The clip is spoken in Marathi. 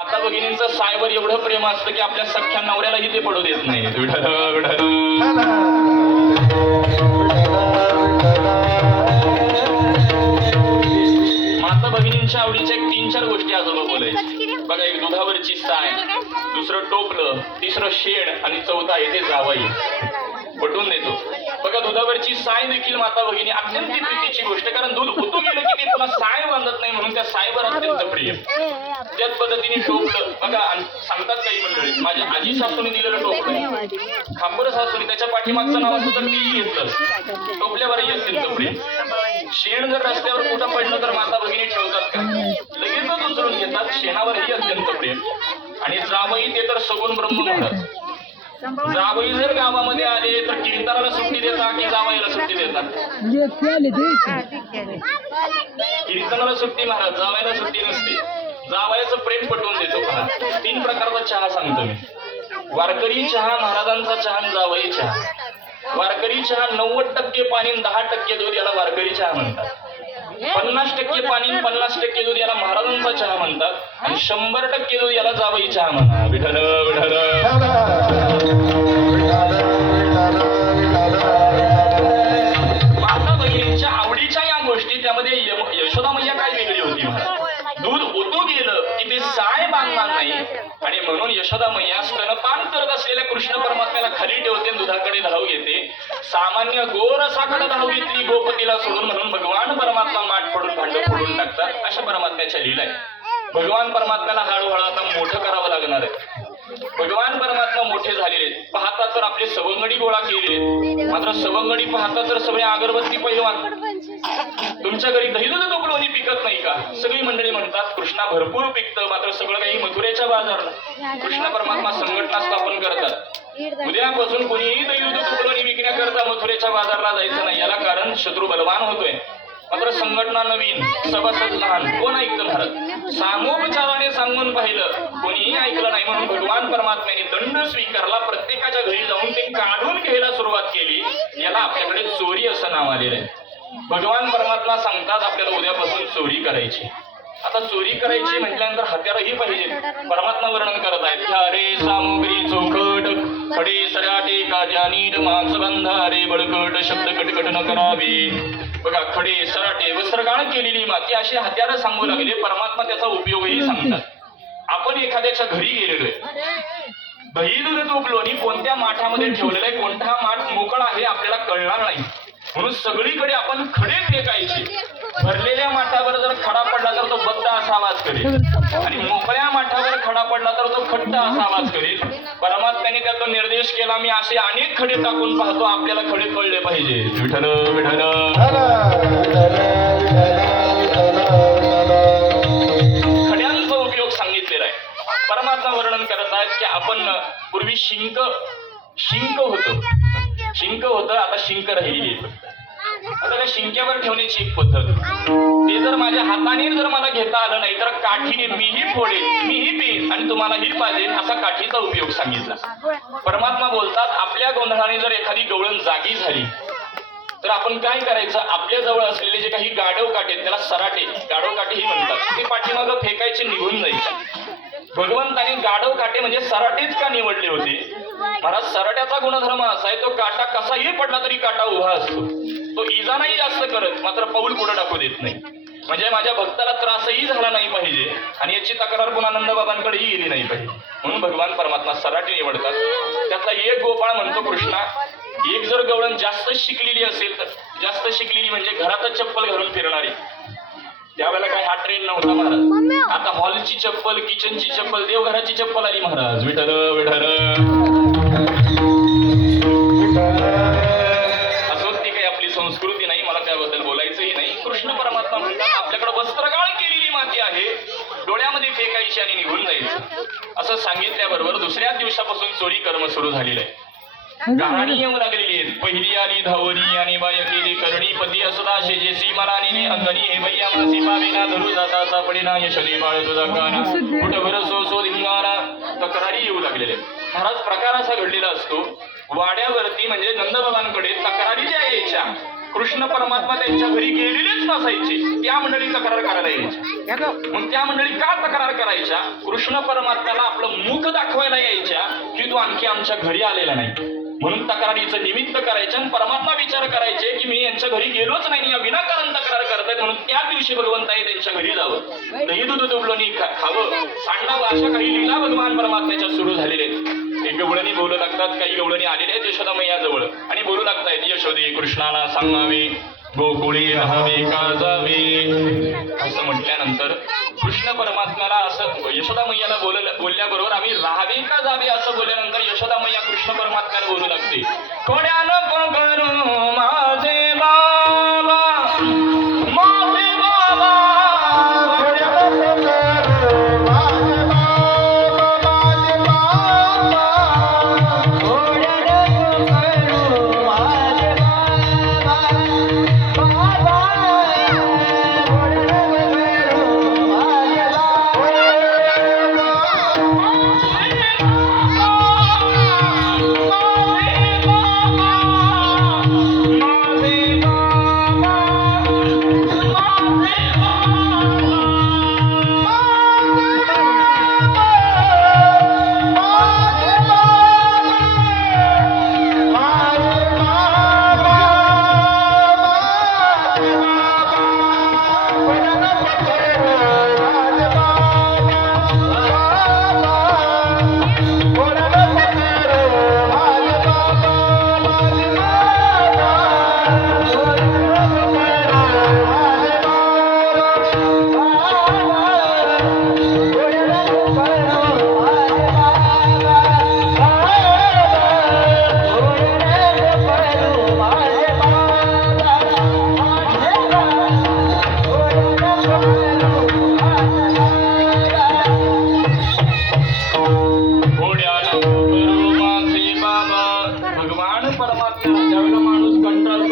आता भगिनींचं सायवर एवढं प्रेम असतं की आपल्या सख्या नवऱ्यालाही ते पडू देत नाही. माता भगिनींच्या आवडीच्या 3-4 गोष्टी आजोबा बोलायचे बघा. एक दुधावरची साय, दुसरं टोपलं, तिसरं शेड आणि चौथा येथे जावई. पटवून देतो बघा. दुधावरची साय देखील माता भगिनी अत्यंत प्रीतीची गोष्ट, कारण दूध उतू गेलं की ते पुन्हा साय बांधत नाही म्हणून त्या सायवर अत्यंत प्रिय. त्याच पद्धतीने टोपलं बघा. सांगतात काही मंडळी, माझ्या आजी सासूने दिलेलं टोपलं, खापर सासूने त्याच्या पाठीमागचं नाव असतं तर ती घेतलं. टोपल्यावरही अत्यंत प्रिय. शेण जर रस्त्यावर कुठं पडलं तर माता भगिनी ठेवतात का? लगेचच उचलून घेतात. शेणावरही अत्यंत प्रिय. आणि जावई ते तर सगुण ब्रह्म म्हणतात. जावई जर गावामध्ये आले तर कीर्तनाला सुट्टी देतात की जावईला सुट्टी देतात? कीर्तनाला सुट्टी महाराज, जावयाला सुट्टी नसते. जावयाचं प्रेम पटवून देतो. पहा 3 प्रकारचा चहा सांगतो मी. वारकरी चहा, महाराजांचा चहा, जावई चहा. वारकरी चहा 90% पाणी 10% दूध याला वारकरी चहा म्हणतात. 50% पाणी 50% दूध याला महाराजांचा चहा म्हणतात. आणि 100% दूध याला जावई चहा म्हणा. विठ्ठल विठ्ठल. माता बहिणींच्या आवडीच्या या गोष्टी, त्यामध्ये यशोदा मैया काय वेगळी होती. दूध ओतू गेलं की ते साय बांधणार नाही आणि म्हणून यशोदा मैया स्तनपान करत असलेल्या कृष्ण परमात्म्याला खाली ठेवते, दुधाकडे धाव घेते. सामान्य गोरसाकडे धाव घेतली गोपतीला सोडून, म्हणून भगवान परमात्मा माठ पडून भांड फोडून टाकतात. अशा परमात्म्याच्या लीला आहे. भगवान परमात्म्याला हळूहळू आता मोठं करावं लागणार आहे. भगवान परमात्मा मोठे झालेले पाहता तर आपले सवंगडी गोळा केले, मात्र सवंगडी पाहता तर सगळे अगरबत्ती पहिलवान. तुमच्या घरी दही दूध टोपलोनी पिकत नाही का? सगळी मंडळी म्हणतात कृष्णा भरपूर पिकतं, मात्र सगळं काही मथुरेच्या बाजारला. कृष्ण परमात्मा संघटना स्थापन करतात. उद्यापासून कोणीही दही दूध टोपलोनी विकण्याकरता मथुरेच्या बाजारला जायचं नाही. याला कारण शत्रू बलवान होतोय, मात्र संघटना नवीन, सभासद लहान. कोण ऐकतं महाराज? सामोपचाराने सांगून पाहिलं, कोणीही ऐकलं नाही. म्हणून भगवान परमात्म्याने दंड स्वीकारला. प्रत्येकाच्या घरी जाऊन ते काढून घ्यायला सुरुवात केली. याला आपल्याकडे चोरी असं नाव आलेलं आहे. भगवान परमात्मा सांगतात आपल्याला उद्यापासून चोरी करायची. आता चोरी करायची म्हटल्यानंतर हत्यारही पाहिजे. परमात्मा वर्णन करत आहेत. रे सामुग्री चौकट, खडे सराटे काट्या नीट मांस बंधारे बळकट, शब्द कटकट न करावे. बघा, खडे सराटे वस्त्रगाळ केलेली माती अशी हत्यारं सांगू लागले. परमात्मा त्याचा उपयोगही सांगतात. आपण एखाद्याच्या घरी गेलेलोय, दही दूध टोपलोनी कोणत्या माठामध्ये ठेवलेलं आहे, कोणता माठ मोकळा आहे आपल्याला कळणार नाही. म्हणून सगळीकडे आपण खडे फेकायचे. भरलेल्या माठावर जर खडा पडला तर तो बद्ध असा आवाज करेल, आणि मोकळ्या माठावर खडा पडला तर तो खट्ट असा आवाज करेल. परमात्म्याने त्याचा निर्देश केला. मी असे अनेक खडे टाकून पाहतो, आपल्याला खडे कळले पाहिजे. विठ्ठल विठ्ठल. खड्यांचा उपयोग सांगितलेला आहे. परमात्मा वर्णन करत आहेत की आपण पूर्वी शिंक होतं, आता शिंक राहिली. आता त्या शिंक्यावर ठेवण्याची एक पद्धत. ते जर माझ्या हाताने जर मला घेता आलं नाही तर काठीने मीही फोडेल, मीही पिईन आणि तुम्हालाही पाजेल, असा काठीचा उपयोग सांगितला. परमात्मा बोलतात आपल्या गोंधळाने जर एखादी गवळण जागी झाली तर आपण काय करायचं? आपल्या जवळ असलेले जे काही गाढव काटे, त्याला सराटे, गाढव काटे ही म्हणतात, ते पाठीमागं फेकायचे, निघून जायचे. भगवंताने गाढव काटे म्हणजे सराटेच का निवडले होते? महाराज, सराट्याचा गुणधर्म असा आहे, तो काटा कसाही पडला तरी काटा उभा असतो. तो इजा नाही जास्त करत, मात्र पाऊल पुढे टाकू देत नाही. म्हणजे माझ्या भक्ताला त्रासही झाला नाही पाहिजे आणि याची तक्रार पुन्हा नंदबाबांकडेही गेली नाही पाहिजे. म्हणून भगवान परमात्मा सराटे निवडतात. त्यातला एक गोपाळ म्हणतो कृष्णा, एक जर गवळण जास्त शिकलेली असेल तर, जास्त शिकलेली म्हणजे घरातच चप्पल घालून फिरणारी, त्यावेळेला काय हा ट्रेन नव्हता महाराज. आता हॉलची चप्पल, किचनची चप्पल, देवघराची चप्पल आली महाराज. विठ्ठल विठ्ठल. असो, ती काही आपली संस्कृती नाही, मला त्याबद्दल बोलायचंही नाही. कृष्ण परमात्मा म्हणतात आपल्याकडे वस्त्रगाळ केलेली माती आहे, डोळ्यामध्ये फेकायची आणि निघून जायचं. असं सांगितल्याबरोबर दुसऱ्या दिवसापासून चोरी कर्म सुरू झालेलं आहे. गाणी येऊ लागलेली आहेत. पहिली आली धावरी आणि बाय केली करणी, पती असदा शेजेसी मरानी अंगणी हे भैया मासी पावेना धरू जाता सापडेना यशने बाळ तुझा काना कुठं भर सो धिंगाणा, तक्रारी येऊ लागलेले. महाराज, प्रकार असा घडलेला असतो वाड्यावरती म्हणजे नंदबाबांकडे तक्रारी ज्या यायच्या, कृष्ण परमात्मा त्यांच्या घरी गेलेलेच नसायचे, त्या मंडळी तक्रार करायला यायच्या. मग त्या मंडळी का तक्रार करायच्या? कृष्ण परमात्म्याला आपलं मुख दाखवायला यायच्या की तू आणखी आमच्या घरी आलेला नाही, म्हणून तक्रारीचं निमित्त करायचं. आणि परमात्मा विचार करायचे की मी यांच्या घरी गेलोच नाही, या विनाकारण तक्रार करतायत, म्हणून त्या दिवशी भगवंताई त्यांच्या घरी जावं, दही दूध दुबलोनी खावं, सांडावं, अशा काही लीला भगवान परमात्म्याच्या सुरू झालेल्या आहेत. एक गवळणी बोलू लागतात, काही गवळणी आलेले आहेत यशोदा मैयाजवळ आणि बोलू लागतायत, यशोदे कृष्णाला सांगावे गोकुळी राहावे का जावे. असं म्हटल्यानंतर कृष्ण परमात्म्याला असं यशोदा मैयाला बोलल्याबरोबर आम्ही राहावे का जावे असं बोलल्यानंतर यशोदा मैया कृष्ण परमात्म्याला बोलू लागते, कोण्या नको करू माझे बाबा, माझे बाबा, परमात्मा ज्यावेळेला माणूस कंटाळतो